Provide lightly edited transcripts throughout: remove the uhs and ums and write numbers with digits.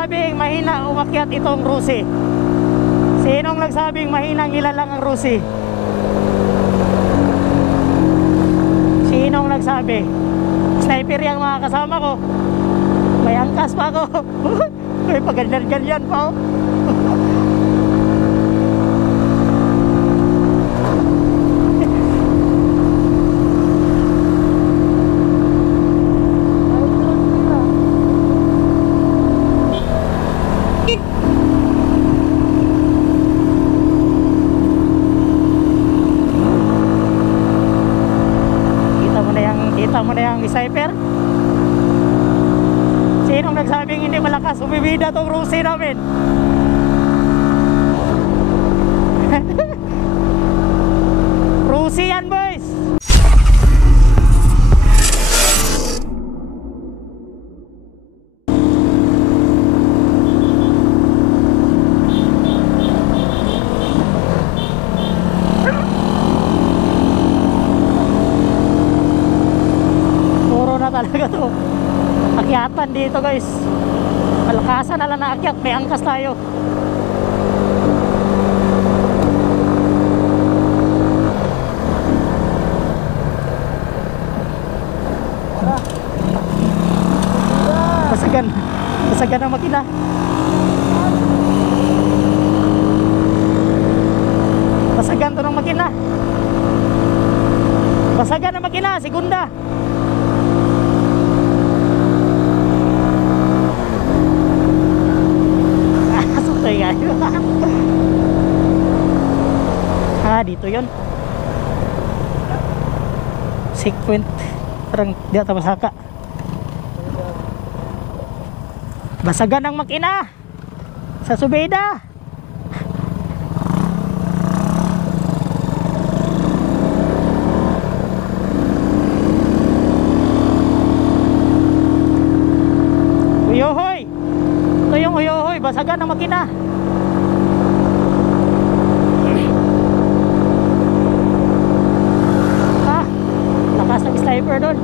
nagsabing mahina umakyat itong Rusi? Sinong nagsabing mahinang ilalang ang Rusi? Sinong nagsabi? Sniper yung mga kasama ko. May angkas pa ako. May paganyan-ganyan pa ako. Kita mo na yung sniper? Sinong nagsabing hindi malakas umibida tong Rusi namin? Rusi yan, boys! Talaga to akyatan dito, guys. Malakasan na lang na akyat, may angkas tayo. Basagan ang makina. Basagan to ng makina. Basagan ang makina, segunda. Dito yon checkpoint, parang di ata masaka. Basagan ang makina sa subida. Uyohoy, ito yung uyohoy, basagan ang makina. Sniper doon.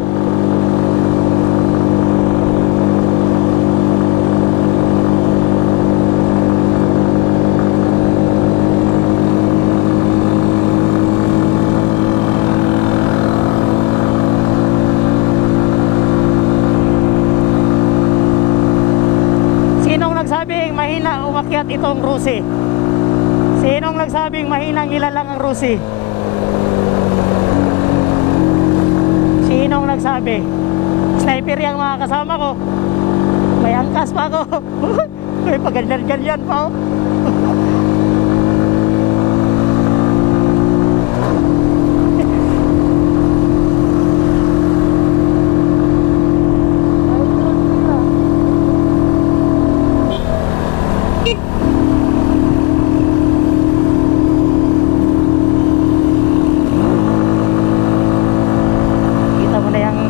Sinong nagsabing mahina umakyat itong Rusi? Sinong nagsabing mahinang ilalang ang Rusi? Sinong nagsabi? Sniper yung mga kasama ko. May angkas pa ako. May paganyan-ganyan pa ako.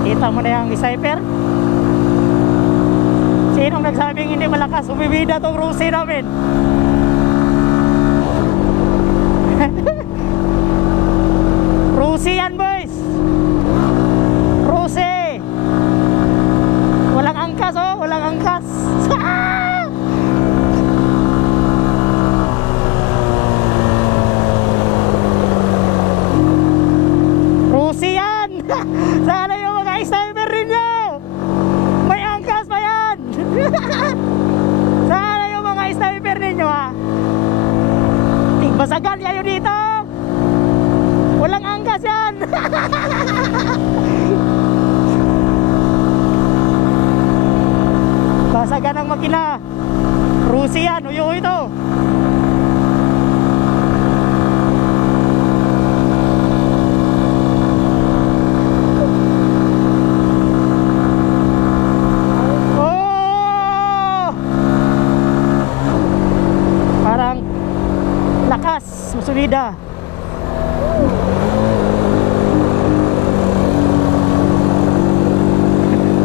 Kita mo na yung sniper? Sinong nagsabing hindi malakas umibida tong Rusi namin? Rusi yan, boys! Rusi! Walang angkas, oh! Walang angkas! Rusi yan! Sana yung sniper rin nyo! May angkas pa yan! Sana yung mga sniper ninyo, ha? Tigbasagan kayo dito! Walang angkas yan! Basagan ang makina. Rusi yan, uyo ito. Subida.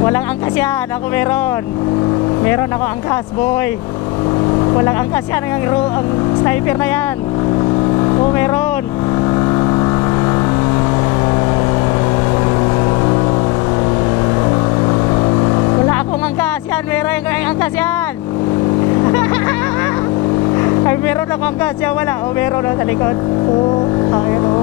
Walang angkas yan. Ako meron. Meron ako angkas, boy. Walang angkas yan. Ang sniper na yan. Oo, meron. Wala akong angkas yan. Meron yung angkas yan. Ay, meron ako angkas. Siya wala. O, meron na sa likod. O, ayun o.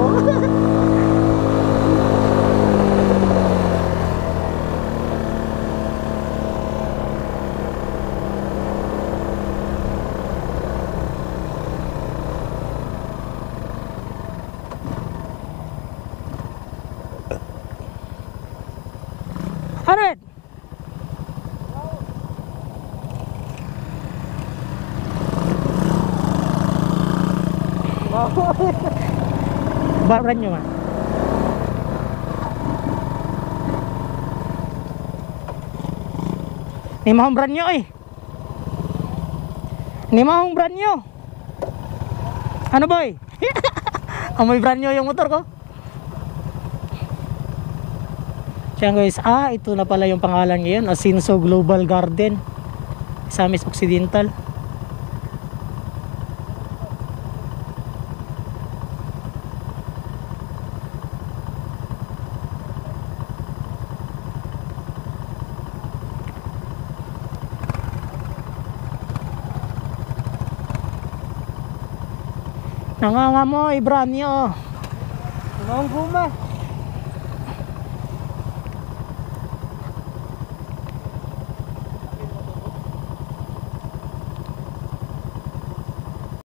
Ano yun? Baran nyo nga. Ni mahong brand nyo eh. Ni mahong brand nyo. Ano boy? Amoy brand nyo yung motor ko. Siya guys, ito na pala yung pangalan ngayon, Asinso Global Garden, Misamis Occidental. Nangangamoy brand nyo. Ang guma.